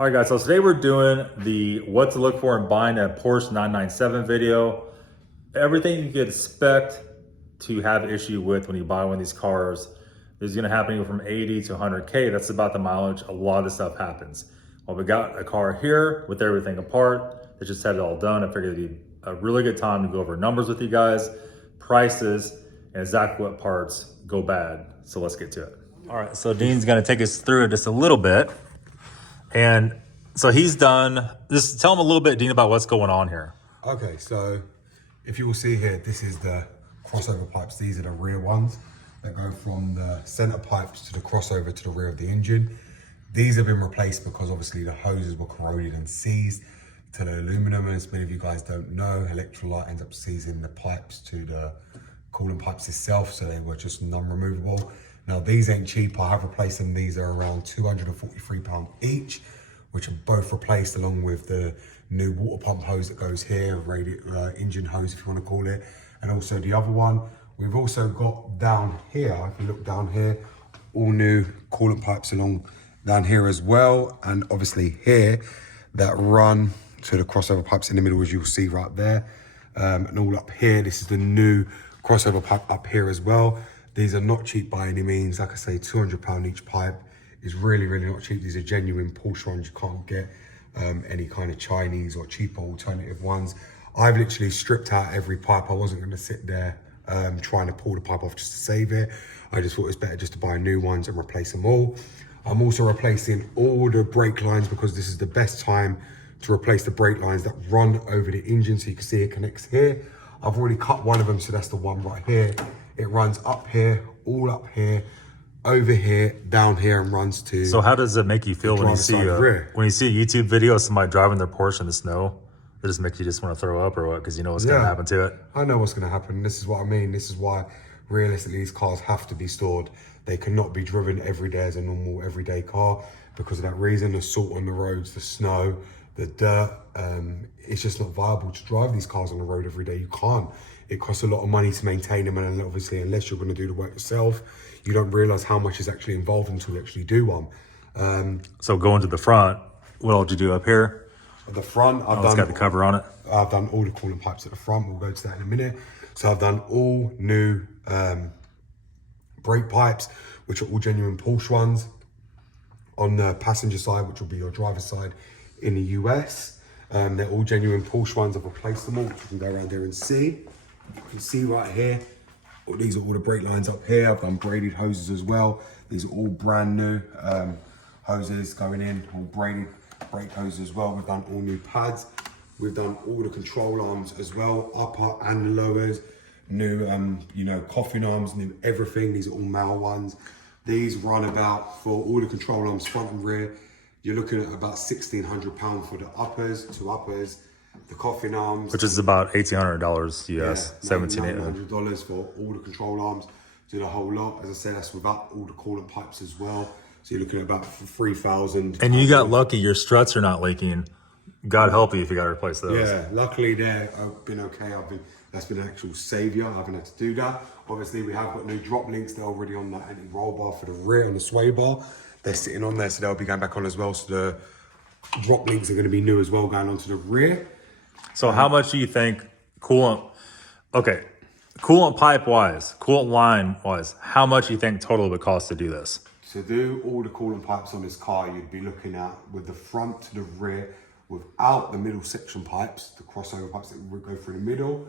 All right, guys, so today we're doing the what to look for in buying a Porsche 997 video. Everything you could expect to have issue with when you buy one of these cars is gonna happen anywhere from 80 to 100K. That's about the mileage. A lot of stuff happens. Well, we got a car here with everything apart that just had it all done. I figured it'd be a really good time to go over numbers with you guys, prices, and exactly what parts go bad. So let's get to it. All right, so Dean's gonna take us through it just a little bit. And so he's done this. Tell him a little bit, Dean, about what's going on here. Okay, so if you will see here, this is the crossover pipes. These are the rear ones that go from the center pipes to the crossover to the rear of the engine. These have been replaced because obviously the hoses were corroded and seized to the aluminum. And as many of you guys don't know, electrolyte ends up seizing the pipes to the coolant pipes itself, so they were just non-removable. Now these ain't cheap. I have replaced them. These are around £243 each, which are both replaced along with the new water pump hose that goes here, engine hose if you want to call it, and also the other one. We've also got down here, if you look down here, all new coolant pipes along down here as well, and obviously here that run to the crossover pipes in the middle, as you'll see right there, and all up here. This is the new crossover pipe up here as well. These are not cheap by any means. Like I say, £200 each pipe is really, really not cheap. These are genuine Porsche ones. You can't get any kind of Chinese or cheaper alternative ones. I've literally stripped out every pipe. I wasn't going to sit there trying to pull the pipe off just to save it. I just thought it was better just to buy new ones and replace them all. I'm also replacing all the brake lines because this is the best time to replace the brake lines that run over the engine. So you can see it connects here. I've already cut one of them, so that's the one right here. It runs up here, all up here, over here, down here, and runs to. So how does it make you feel when you see a YouTube video of somebody driving their Porsche in the snow? Does it just make you just want to throw up or what? Because you know what's going to happen to it. I know what's going to happen. This is what I mean. This is why realistically these cars have to be stored. They cannot be driven every day as a normal everyday car because of that reason. The salt on the roads, the snow, the dirt. It's just not viable to drive these cars on the road every day. You can't. It costs a lot of money to maintain them, and obviously unless you're going to do the work yourself, you don't realize how much is actually involved until you actually do one. So going to the front, what all did you do up here? At the front, It's got the cover on it. I've done all the coolant pipes at the front. We'll go to that in a minute. So I've done all new brake pipes, which are all genuine Porsche ones. On the passenger side, which will be your driver's side in the US, they're all genuine Porsche ones. I've replaced them all, which you can go around there and see. You can see right here, these are all the brake lines up here. I've done braided hoses as well. These are all brand new hoses going in, all braided brake hoses as well. We've done all new pads. We've done all the control arms as well, upper and lowers, new coffin arms, new everything. These are all male ones. These run about, for all the control arms, front and rear, you're looking at about £1,600 for the uppers, two uppers, the coffin arms. Which is about $1,800 US, $1,900 for all the control arms, do the whole lot. As I said, that's without all the coolant pipes as well. So you're looking at about 3,000. And you got lucky, your struts are not leaking. God help you if you got to replace those. Yeah, luckily I've been okay. That's been an actual savior. I haven't had to do that. Obviously, we have got new drop links. They're already on that anti-roll bar for the rear and the sway bar. They're sitting on there, so they'll be going back on as well. So the drop links are going to be new as well, going onto the rear. So how much do you think coolant pipe wise, coolant line wise, how much do you think total would cost to do this? To do all the coolant pipes on this car, you'd be looking at, with the front to the rear, without the middle section pipes, the crossover pipes that would go through the middle,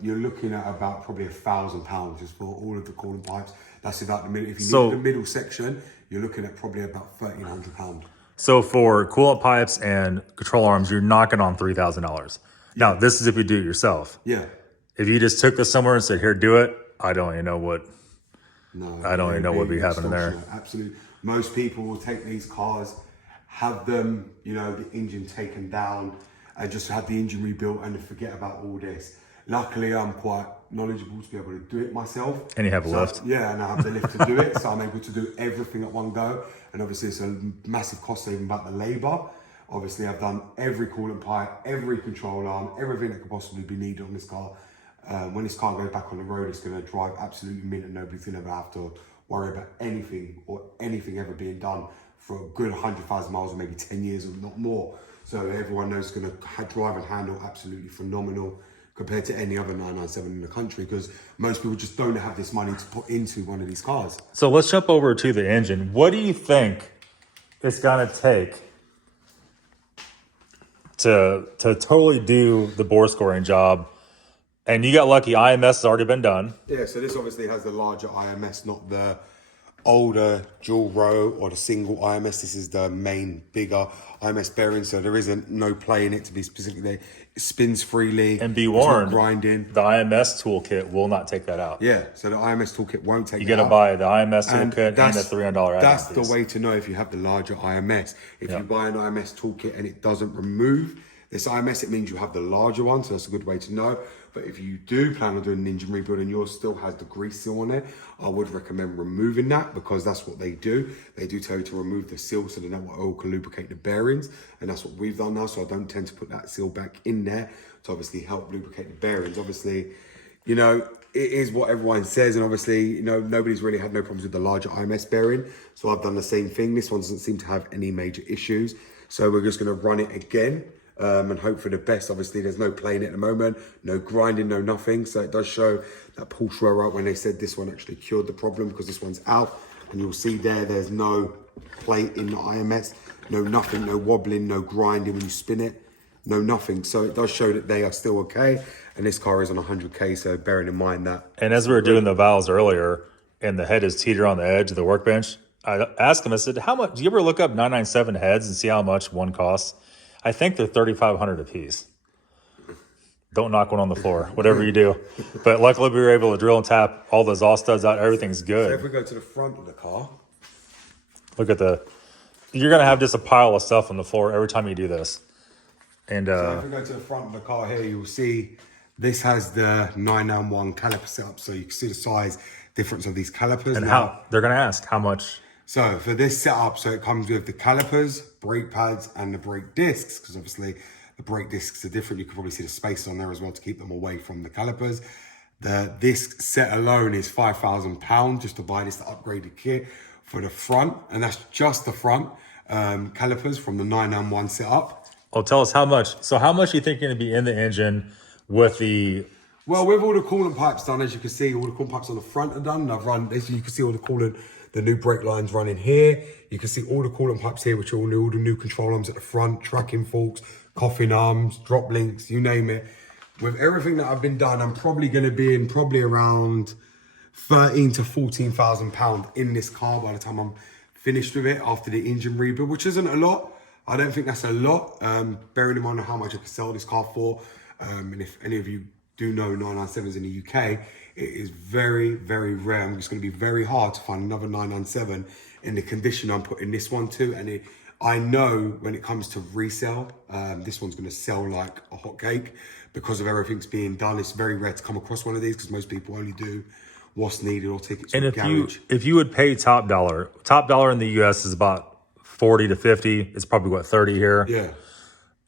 you're looking at about probably £1,000 just for all of the coolant pipes. That's about the middle. If you need the middle section, you're looking at probably about £1,300. So for coolant pipes and control arms, you're knocking on $3,000. Now, this is if you do it yourself. Yeah. If you just took this somewhere and said, here, do it, I don't even know what. No, I don't even know what would be happening there. Absolutely. Most people will take these cars, have them, the engine taken down and just have the engine rebuilt and forget about all this. Luckily, I'm quite knowledgeable to be able to do it myself. And you have a lift. Yeah, and I have the lift to do it. So I'm able to do everything at one go. And obviously it's a massive cost saving about the labor. Obviously I've done every coolant pipe, every control arm, everything that could possibly be needed on this car. When this car goes back on the road, it's going to drive absolutely mint and nobody's going to ever have to worry about anything or anything ever being done for a good 100,000 miles or maybe 10 years or not more. So everyone knows it's going to drive and handle absolutely phenomenal compared to any other 997 in the country, because most people just don't have this money to put into one of these cars. So let's jump over to the engine. What do you think it's gonna take to totally do the bore scoring job? And you got lucky, IMS has already been done. Yeah, so this obviously has the larger IMS, not the older dual row or the single IMS. This is the main bigger IMS bearing, so there isn't no play in it to be specific there. It spins freely. And be warned, grinding. the IMS toolkit will not take that out. Yeah, so the IMS toolkit won't take You it out. got to buy the IMS toolkit and the $300 add-on That's piece. the way to know if you have the larger IMS. If you buy an IMS toolkit and it doesn't remove this IMS, it means you have the larger one, so that's a good way to know. But if you do plan on doing an engine rebuild and yours still has the grease seal on it, I would recommend removing that, because that's what they do. They do tell you to remove the seal so that oil can lubricate the bearings, and that's what we've done now. So I don't tend to put that seal back in there to obviously help lubricate the bearings. Obviously, you know, it is what everyone says, and obviously, you know, nobody's really had no problems with the larger IMS bearing. So I've done the same thing. This one doesn't seem to have any major issues. So we're just going to run it again. And hope for the best. Obviously, there's no playing at the moment, no grinding, no nothing. So it does show that Porsche were right when they said this one actually cured the problem, because this one's out. And you'll see there's no plate in the IMS, no nothing, no wobbling, no grinding when you spin it, no nothing. So it does show that they are still okay. And this car is on 100K, so bearing in mind that. And as we were doing the valves earlier, and the head is teeter on the edge of the workbench, I asked him, I said, how much, do you ever look up 997 heads and see how much one costs? I think they're $3,500 a piece. Don't knock one on the floor, whatever you do. But luckily we were able to drill and tap all the exhaust studs out. Everything's good. So if we go to the front of the car. Look at you're going to have just a pile of stuff on the floor every time you do this. And so if we go to the front of the car here, you'll see this has the 991 caliper setup. So you can see the size difference of these calipers. And how, they're going to ask how much. So for this setup, so it comes with the calipers, brake pads, and the brake discs, because obviously the brake discs are different. You can probably see the space on there as well to keep them away from the calipers. The disc set alone is £5,000 just to buy this upgraded kit for the front, and that's just the front calipers from the 991 setup. Oh, tell us how much. So how much do you think you're going to be in the engine with the... Well, with all the coolant pipes done, as you can see, all the coolant pipes on the front are done. And I've run this, you can see all the coolant, the new brake lines running here. You can see all the coolant pipes here, which are all the new control arms at the front, tracking forks, coffin arms, drop links, you name it. With everything that I've been done, I'm probably going to be in probably around 13 to 14,000 pounds in this car by the time I'm finished with it after the engine rebuild, which isn't a lot. I don't think that's a lot, bearing in mind how much I could sell this car for. And if any of you do know 997s in the UK, it is very, very rare. It's going to be very hard to find another 997 in the condition I'm putting this one to. And I know when it comes to resale, this one's going to sell like a hot cake because of everything's being done. It's very rare to come across one of these because most people only do what's needed or take it to a garage. If you would pay top dollar in the US is about 40 to 50. It's probably what, 30 here. Yeah.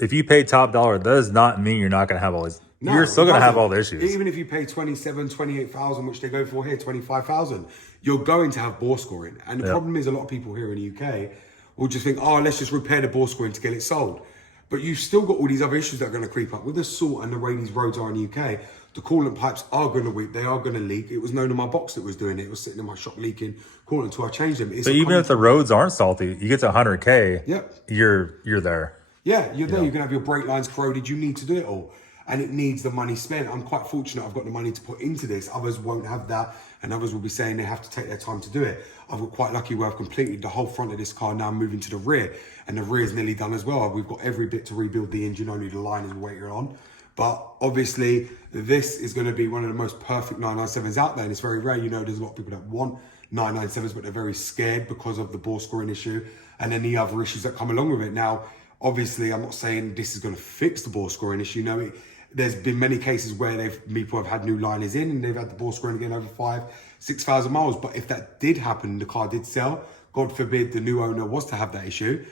If you pay top dollar, that does not mean you're not going to have all these. No, you're still going to have all the issues. Even if you pay 27, 28,000, which they go for here, 25,000, you're going to have bore scoring. And the problem is a lot of people here in the UK will just think, oh, let's just repair the bore scoring to get it sold. But you've still got all these other issues that are going to creep up. With the salt and the way these roads are in the UK, the coolant pipes are going to weep. They are going to leak. It was known in my box that was doing it. It was sitting in my shop leaking coolant until I changed them. But even if the roads aren't salty, you get to 100K, you're there. Yeah, you're there. You're going to have your brake lines corroded. You need to do it all. And it needs the money spent. I'm quite fortunate I've got the money to put into this. Others won't have that. And others will be saying they have to take their time to do it. I've got quite lucky where I've completed the whole front of this car, now moving to the rear. And the rear is nearly done as well. We've got every bit to rebuild the engine, only the line is waiting on. But obviously, this is going to be one of the most perfect 997s out there. And it's very rare. You know, there's a lot of people that want 997s, but they're very scared because of the bore scoring issue and any other issues that come along with it. Now, obviously, I'm not saying this is going to fix the bore scoring issue. No, there's been many cases where people have had new liners in and they've had the bore scoring again over 5,000-6,000 miles. But if that did happen, the car did sell, God forbid the new owner was to have that issue,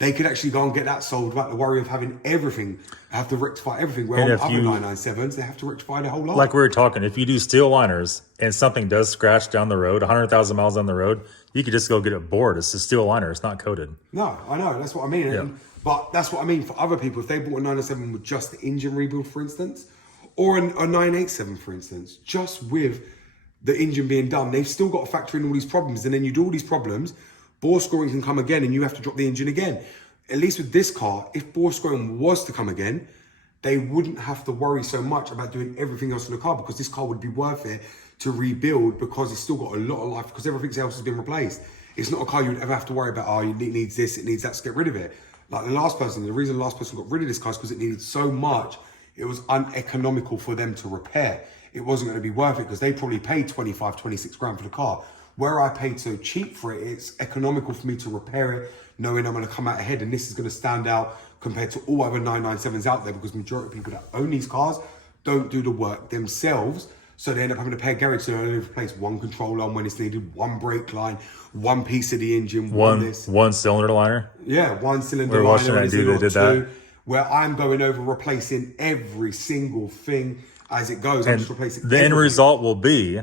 they could actually go and get that sold without the worry of having everything, have to rectify everything. Where And on if other you- 997s, they have to rectify the whole lot. Like we were talking, if you do steel liners and something does scratch down the road, 100,000 miles down the road, you could just go get it bored. It's a steel liner. It's not coated. No, I know. That's what I mean. Yeah. But that's what I mean for other people. If they bought a 997 with just the engine rebuild, for instance, or a 987, for instance, just with the engine being done, they've still got to factor in all these problems. And then you do all these problems, bore scoring can come again and you have to drop the engine again. At least with this car, if bore scoring was to come again, they wouldn't have to worry so much about doing everything else in the car, because this car would be worth it to rebuild, because it's still got a lot of life, because everything else has been replaced. It's not a car you'd ever have to worry about, oh, it needs this, it needs that, to get rid of it. Like the reason the last person got rid of this car is because it needed so much, it was uneconomical for them to repair. It wasn't going to be worth it, because they probably paid 25, 26 grand for the car. Where I paid so cheap for it, it's economical for me to repair it, knowing I'm going to come out ahead, and this is going to stand out compared to all other 997s out there, because majority of people that own these cars don't do the work themselves. So they end up having to pay a garage to only replace one controller on when it's needed, one brake line, one piece of the engine, One cylinder liner. Yeah, one cylinder We're liner. watching that dude that did that. Where I'm going over replacing every single thing as it goes. I'm And just replacing the end everything. result will be,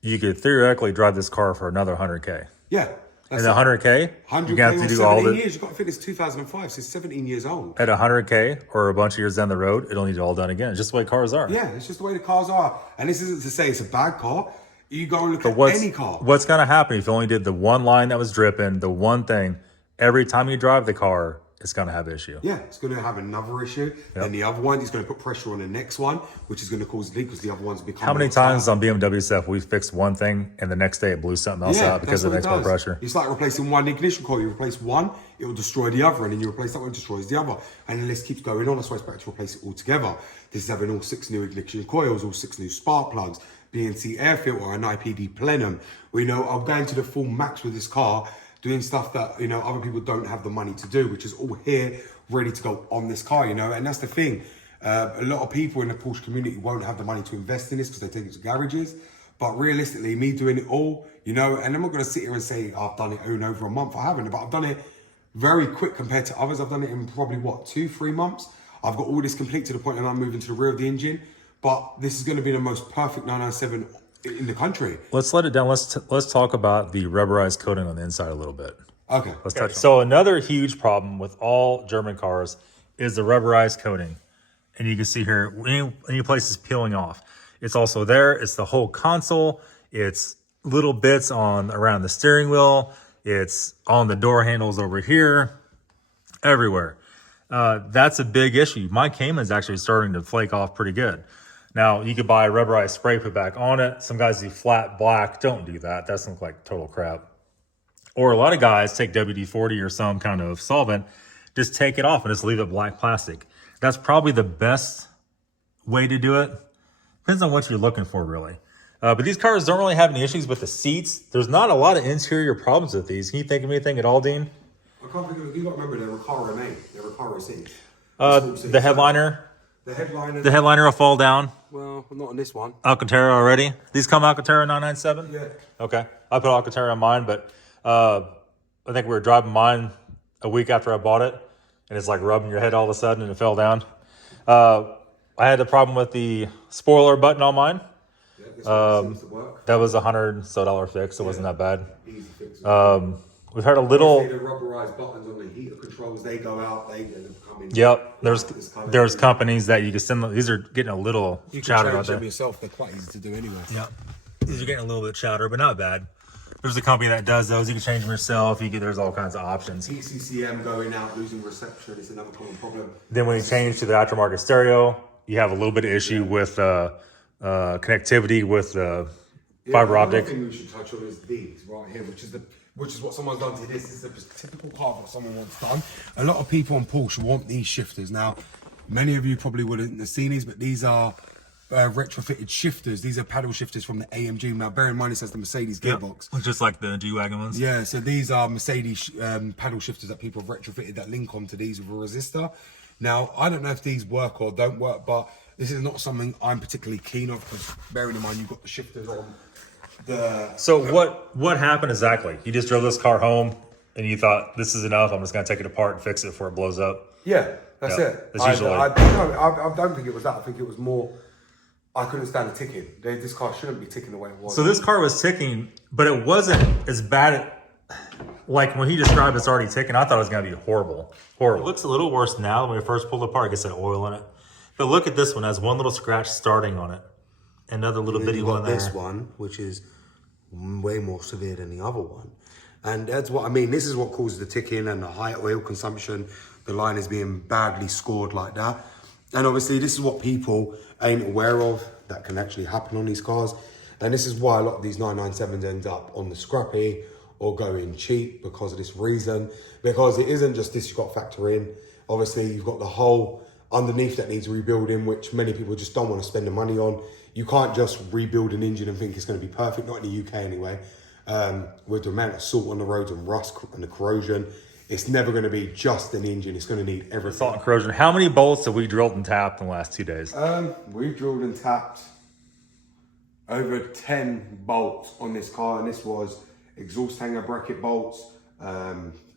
you could theoretically drive this car for another 100K. Yeah. And the 100K, 100K you have to or do all 17 the... years. You've got to fit this 2005, so it's 17 years old. At 100K or a bunch of years down the road, it'll need it all done again. It's just the way cars are. Yeah, it's just the way the cars are. And this isn't to say it's a bad car. You go and look at any car. What's going to happen if you only did the one line that was dripping, the one thing, every time you drive the car, it's going to have issue. Yeah, it's going to have another issue. And the other one is going to put pressure on the next one, which is going to cause a leak, because the other one's become... How many times on BMW stuff we fixed one thing and the next day it blew something else out because it makes more pressure? It's like replacing one ignition coil. You replace one, it will destroy the other, and then you replace that one, it destroys the other. And the list keeps going on. That's why it's better to replace it all together. This is having all 6 new ignition coils, all 6 new spark plugs, BNC air filter, an IPD plenum. We know I'm going to the full max with this car, doing stuff that, you know, other people don't have the money to do, which is all here, ready to go on this car, you know. And that's the thing. A lot of people in the Porsche community won't have the money to invest in this because they take it to garages. But realistically, me doing it all, you know, and I'm not going to sit here and say I've done it in over a month. I haven't, but I've done it very quick compared to others. I've done it in probably, 2-3 months. I've got all this complete to the point that I'm moving to the rear of the engine. But this is going to be the most perfect 997 in the country. Let's let it down. Let's talk about the rubberized coating on the inside a little bit. Okay. Let's touch. So another huge problem with all German cars is the rubberized coating. And you can see here, any place is peeling off. It's also there. It's the whole console. It's little bits on around the steering wheel. It's on the door handles over here, everywhere. That's a big issue. My Cayman's actually starting to flake off pretty good. Now, you could buy a rubberized spray, put back on it. Some guys do flat black. Don't do that. That doesn't look like total crap. Or a lot of guys take WD-40 or some kind of solvent, just take it off and just leave it black plastic. That's probably the best way to do it. Depends on what you're looking for, really. But these cars don't really have any issues with the seats. There's not a lot of interior problems with these. Can you think of anything at all, Dean? I can't think of it. You got to remember, they're Recaro made. They're Recaro seats. The headliner? The headliner. The headliner will fall down. Well, not on this one. Alcantara already? These come Alcantara 997? Yeah. Okay. I put Alcantara on mine, but I think we were driving mine a week after I bought it, and it's like rubbing your head all of a sudden and it fell down. I had the problem with the spoiler button on mine. Yeah, this one seems to work. That was $100 so fix. It wasn't that bad. Easy fix. We've heard a little... The rubberized buttons on the heater controls, they go out, they come in. Yep. There's companies that you can send them. These are getting a little You can chowder change out there. them yourself. They're quite easy to do anyway. Yep. These are getting a little bit chowder, but not bad. There's a company that does those. You can change them yourself. There's all kinds of options. ECCM going out, losing reception is another common problem. Then when you change to the aftermarket stereo, you have a little bit of issue with connectivity with fiber optic. Another thing we should touch on is these right here, which is what someone's done to this. This is a typical car of what someone wants done. A lot of people on Porsche want these shifters. Now, many of you probably wouldn't have seen these, but these are retrofitted shifters. These are paddle shifters from the AMG. Now, bear in mind, it says the Mercedes gearbox. Yep. Just like the G-Wagon ones. Yeah, so these are Mercedes paddle shifters that people have retrofitted that link onto these with a resistor. Now, I don't know if these work or don't work, but this is not something I'm particularly keen of, because bearing in mind you've got the shifters on the... So what happened exactly? You just drove this car home and you thought this is enough. I'm just gonna take it apart and fix it before it blows up. Yeah, that's Yeah, it. that's usually- I don't think it was that. I think it was more. I couldn't stand the ticking. This car shouldn't be ticking the way it was. So this car was ticking, but it wasn't as bad. Like when he described it's already ticking, I thought it was gonna be horrible. Horrible. It looks a little worse now when we first pulled it apart. I guess it had oil in it. But look at this one. It has one little scratch starting on it. Another little bitty one there. This one, which is way more severe than the other one. And that's what I mean. This is what causes the ticking and the high oil consumption. The line is being badly scored like that. And obviously this is what people ain't aware of that can actually happen on these cars. And this is why a lot of these 997s end up on the scrappy or going cheap because of this reason. Because it isn't just this you've got to factor in. Obviously you've got the whole underneath that needs rebuilding, which many people just don't want to spend the money on. You can't just rebuild an engine and think it's going to be perfect, not in the UK anyway. With the amount of salt on the roads and rust and the corrosion, it's never going to be just an engine. It's going to need everything. Salt and corrosion. How many bolts have we drilled and tapped in the last 2 days? We've drilled and tapped over 10 bolts on this car, and this was exhaust hanger bracket bolts,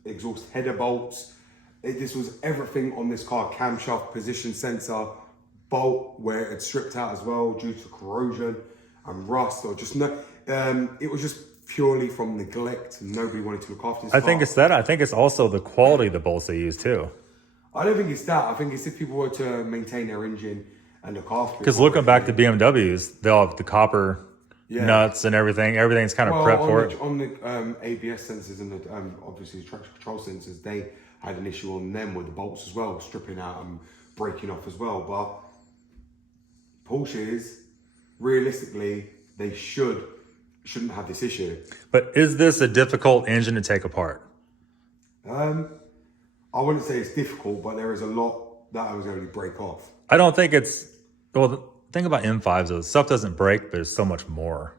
exhaust header bolts. This was everything on this car: camshaft position sensor, bolt where it had stripped out as well due to corrosion and rust, or just no. It was just purely from neglect. Nobody wanted to look after this car. I think it's that. I think it's also the quality of the bolts they use too. I don't think it's that. I think it's if people were to maintain their engine and look after it. Because looking back to BMWs, they'll have the copper nuts and everything. Everything's kind of prepped for it. On the ABS sensors and the, obviously the traction control sensors, they had an issue on them with the bolts as well, stripping out and breaking off as well. But Porsches, realistically, they shouldn't have this issue. But is this a difficult engine to take apart? I wouldn't say it's difficult, but there is a lot that I was going to break off. I don't think it's. Well, the thing about M5s is stuff doesn't break, but there's so much more.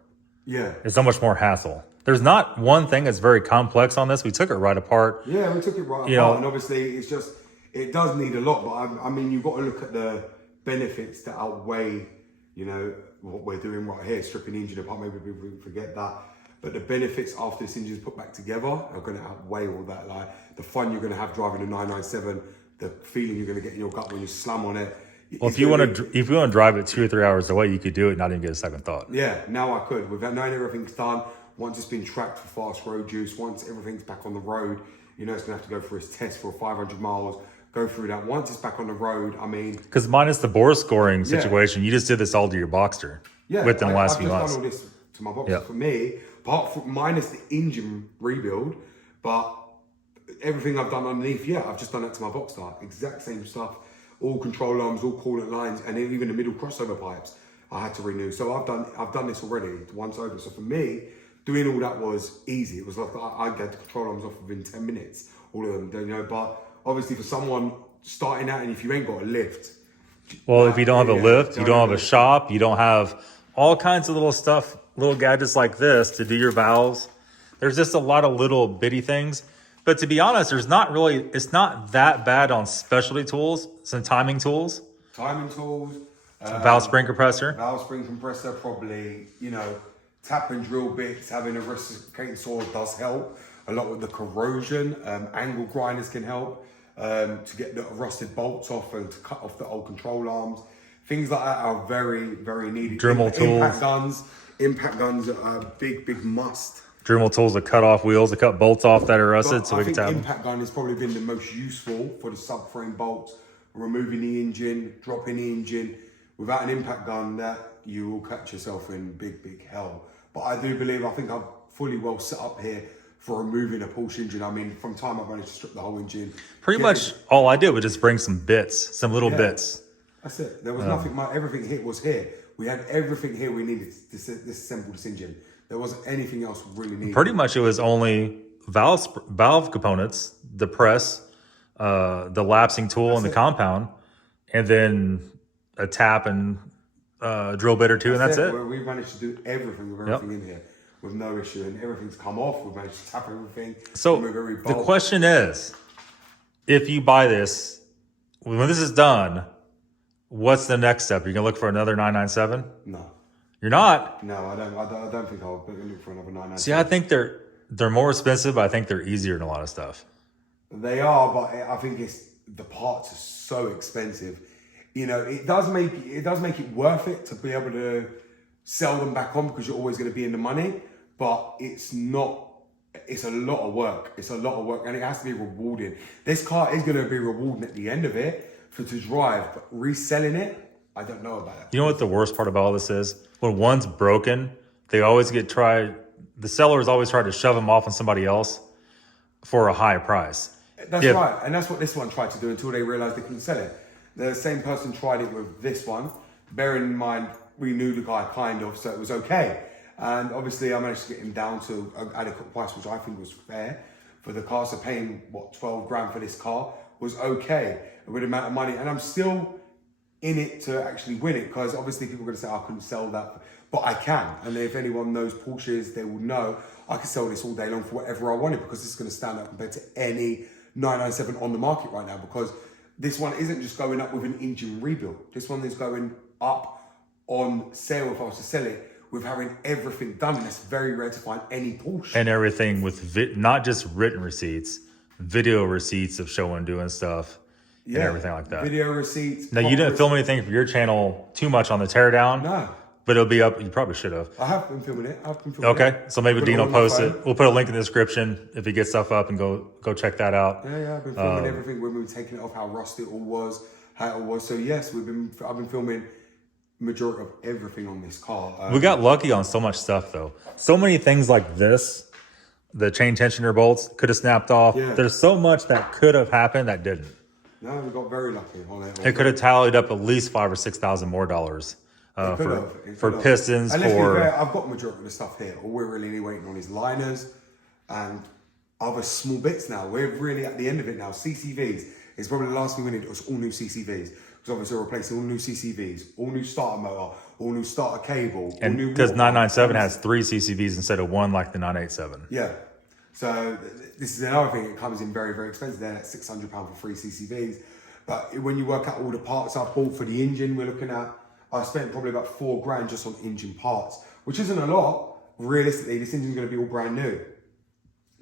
Yeah. It's so much more hassle. There's not one thing that's very complex on this. We took it right apart. Yeah, we took it right apart, and obviously it's just, it does need a lot, but I mean, you've got to look at the benefits that outweigh, you know, what we're doing right here, stripping the engine apart. Maybe people forget that. But the benefits after this engine is put back together are going to outweigh all that. Like the fun you're going to have driving a 997, the feeling you're going to get in your gut when you slam on it. Well, if you want to drive it 2 or 3 hours away, you could do it, not even get a second thought. Yeah, now I could. Without knowing everything's done, once it's been tracked for fast road use, once everything's back on the road, you know it's going to have to go for its test for 500 miles, go through that. Once it's back on the road, I mean... Because minus the bore scoring situation, you just did this all to your Boxster within the last few months. I've just done all this to my Boxster for me, minus the engine rebuild, but everything I've done underneath, I've just done that to my Boxster. Exact same stuff. All control arms, all coolant lines, and even the middle crossover pipes I had to renew. So I've done this already once over. So for me, doing all that was easy. It was like I get the control arms off within 10 minutes, all of them, you know. But obviously for someone starting out, and if you ain't got a lift. Well, if you don't have a lift, you don't have a shop, you don't have all kinds of little stuff, little gadgets like this to do your valves. There's just a lot of little bitty things. But to be honest, it's not that bad on specialty tools, some timing tools. Valve spring compressor. Valve spring compressor, probably, you know, tap and drill bits, having a reciprocating saw does help. A lot with the corrosion, angle grinders can help to get the rusted bolts off and to cut off the old control arms. Things like that are very, very needed. Dremel tools. Impact guns are a big must. Dremel tools to cut off wheels, to cut bolts off that are rusted, so we can tap them. Impact gun has probably been the most useful for the subframe bolts, removing the engine, dropping the engine. Without an impact gun, that you will catch yourself in big hell. But I think I'm fully well set up here for removing a Porsche engine. I mean, from time I've managed to strip the whole engine. Pretty much all I did was just bring some bits, some little bits. That's it. There was nothing, everything here was here. We had everything here we needed to disassemble this engine. There wasn't anything else we really needed. Pretty much it was only valve components, the press, the lapsing tool and the compound, and then a tap and drill bit or two, and that's it. We managed to do everything with everything in here with no issue, and everything's come off. We've managed to tap everything. So the question is, if you buy this, when this is done, what's the next step? You're gonna look for another 997? No. You're not? No, I don't think I'll look for another 997. See, I think They're more expensive, but I think they're easier in a lot of stuff. They are, but I think it's the parts are so expensive. You know, it does make it worth it to be able to sell them back on because you're always going to be in the money. But it's not. It's a lot of work. It's a lot of work, and it has to be rewarding. This car is going to be rewarding at the end of it to drive, but reselling it, I don't know about it. You know what the worst part about all this is? When one's broken, they always the sellers always try to shove them off on somebody else for a high price. That's right, and that's what this one tried to do until they realised they couldn't sell it. The same person tried it with this one. Bearing in mind, we knew the guy kind of, so it was okay. And obviously I managed to get him down to an adequate price, which I think was fair for the car. So paying, 12 grand for this car was okay with the amount of money. And I'm still in it to actually win it because obviously people are going to say, I couldn't sell that, but I can. And if anyone knows Porsches, they will know I can sell this all day long for whatever I wanted because this is going to stand out compared to any 997 on the market right now because this one isn't just going up with an engine rebuild. This one is going up on sale if I was to sell it with having everything done. And it's very rare to find any Porsche. And everything with not just written receipts, video receipts of showing doing stuff and everything like that. Video receipts. Now, you didn't film anything for your channel too much on the teardown. No. But it'll be up. You probably should have. I have been filming it. Okay. So maybe Dean will post it. We'll put a link in the description if he gets stuff up and go check that out. Yeah, I've been filming everything when we were taking it off, how rusty it all was, how it all was. So yes, I've been filming majority of everything on this car. We got lucky on so much stuff though. So many things like this, the chain tensioner bolts could have snapped off. Yeah. There's so much that could have happened that didn't. No, we got very lucky on it. It could have tallied up at least $5,000 or $6,000 more dollars for pistons. And let's be fair, I've got majority of the stuff here. All we're really waiting on is liners and other small bits now. We're really at the end of it now. CCVs is probably the last thing we need. It was all new CCVs. Because obviously we're replacing all new CCVs, all new starter motor, all new starter cable. And because 997 has 3 CCVs instead of 1 like the 987. Yeah. So this is another thing. It comes in very, very expensive. Then at £600 for 3 CCVs. But when you work out all the parts I bought for the engine, we're looking at, I spent probably about 4 grand just on engine parts, which isn't a lot. Realistically, this engine's going to be all brand new.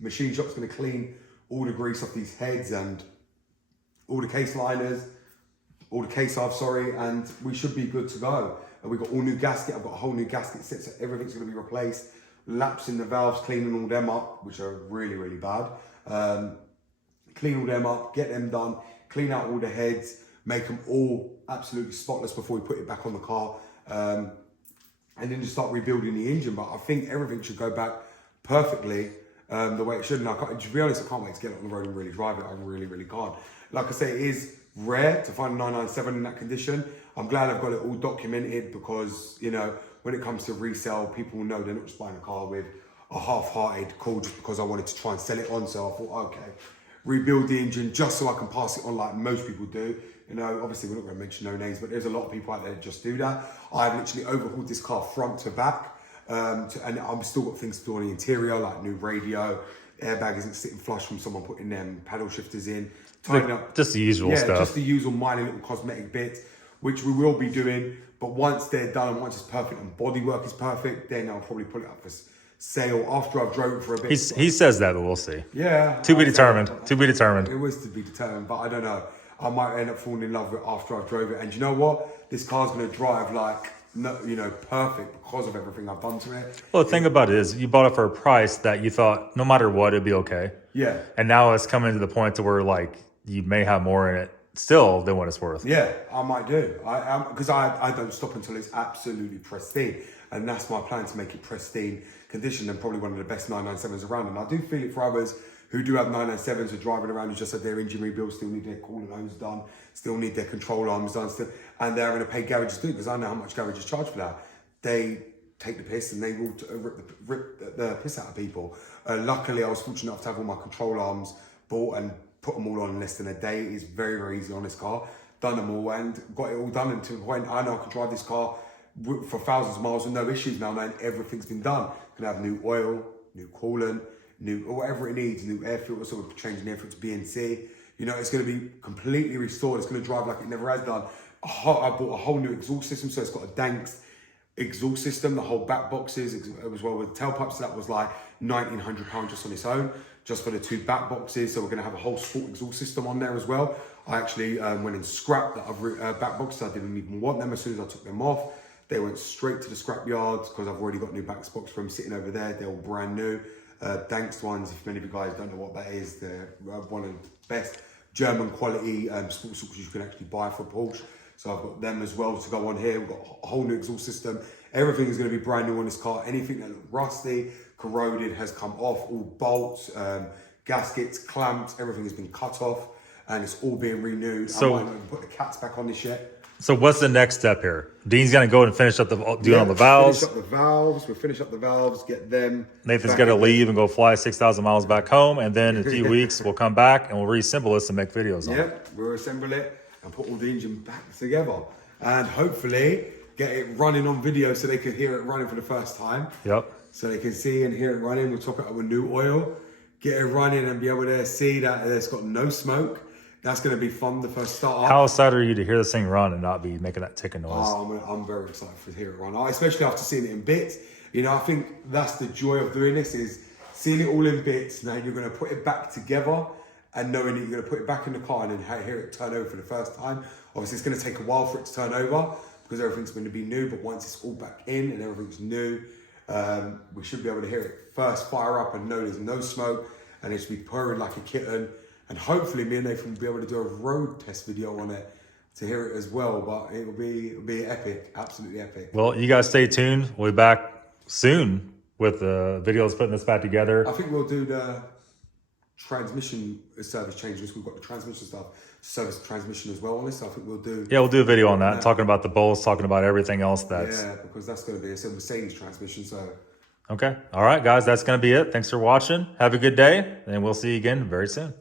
Machine shop's going to clean all the grease off these heads and all the case liners, all the case off, and we should be good to go. And we've got all new gasket. I've got a whole new gasket set, so everything's going to be replaced. Laps in the valves, cleaning all them up, which are really, really bad. Clean all them up, get them done, clean out all the heads, make them all absolutely spotless before we put it back on the car. And then just start rebuilding the engine. But I think everything should go back perfectly the way it should. And to be honest, I can't wait to get it on the road and really drive it. I really, really can't. Like I say, it is rare to find a 997 in that condition. I'm glad I've got it all documented because, you know, when it comes to resale, people know they're not just buying a car with a half-hearted call just because I wanted to try and sell it on. So I thought, okay, rebuild the engine just so I can pass it on like most people do. You know, obviously we're not going to mention no names, but there's a lot of people out there that just do that. I've literally overhauled this car front to back, and I've still got things to do on the interior, like new radio, airbag isn't sitting flush from someone putting them paddle shifters in, tidying up. Just the usual stuff. Yeah, just the usual minor little cosmetic bits, which we will be doing. But once they're done and once it's perfect and bodywork is perfect, then I'll probably put it up for sale after I've drove it for a bit. He says that, but we'll see. Yeah. To be determined. To be determined. It was to be determined, but I don't know. I might end up falling in love with it after I've drove it. And you know what? This car's going to drive like, you know, perfect because of everything I've done to it. Well, the thing about it is you bought it for a price that you thought no matter what, it'd be okay. Yeah. And now it's coming to the point to where like you may have more in it still than what it's worth. Yeah, I might do. Because I don't stop until it's absolutely pristine. And that's my plan, to make it pristine condition and probably one of the best 997s around. And I do feel it for others who do have 997s, who are driving around, who just had their engine rebuilt, still need their cooling hose done, still need their control arms done, and they're going to pay garages too, because I know how much garages charge for that. They take the piss and they will rip the piss out of people. Luckily, I was fortunate enough to have all my control arms bought and put them all on in less than a day. It's very, very easy on this car. Done them all and got it all done, and to the point I know I can drive this car for thousands of miles with no issues now, knowing everything's been done. Can have new oil, new coolant, new whatever it needs, new air filter, so we're changing the air filter to BNC. You know, it's going to be completely restored. It's going to drive like it never has done. I bought a whole new exhaust system, so it's got a Danks exhaust system, the whole back boxes as well with tailpipes. So that was like £1,900 just on its own, just for the 2 back boxes. So we're going to have a whole sport exhaust system on there as well. I actually went and scrapped the other back boxes. I didn't even want them. As soon as I took them off, they went straight to the scrap yards because I've already got new back box for them sitting over there. They're all brand new. Danks ones, if many of you guys don't know what that is, they're one of the best German quality sports exhausts you can actually buy for Porsche. So I've got them as well to go on here. We've got a whole new exhaust system. Everything is going to be brand new on this car. Anything that looked rusty, corroded has come off. All bolts, gaskets, clamps, everything has been cut off and it's all being renewed. So, I might not even put the cats back on this yet. So what's the next step here? Dean's going to go and finish up doing all the valves. Finish up the valves. We'll finish up the valves, get them. Nathan's going to leave and go fly 6,000 miles back home. And then in a few weeks, we'll come back and we'll reassemble this and make videos on it. Yep, we'll assemble it and put all the engine back together. And hopefully get it running on video so they can hear it running for the first time. Yep. So they can see and hear it running. We'll top it up with new oil, get it running and be able to see that it's got no smoke. That's going to be fun, the first start up. How excited are you to hear this thing run and not be making that ticking noise? Oh, I'm very excited to hear it run, especially after seeing it in bits. You know, I think that's the joy of doing this, is seeing it all in bits. Now you're going to put it back together and knowing that you're going to put it back in the car and then hear it turn over for the first time. Obviously, it's going to take a while for it to turn over because everything's going to be new. But once it's all back in and everything's new, we should be able to hear it first fire up and know there's no smoke and it should be purring like a kitten. And hopefully me and Nathan will be able to do a road test video on it to hear it as well. But it'll be epic, absolutely epic. Well, you guys stay tuned. We'll be back soon with the videos putting this back together. I think we'll do the transmission service changes. We've got the transmission stuff, service transmission as well on this. So I think we'll do... Yeah, we'll do a video on that, talking about the bolts, talking about everything else that's... Yeah, because that's going to be a Mercedes transmission, so... Okay. All right, guys, that's going to be it. Thanks for watching. Have a good day, and we'll see you again very soon.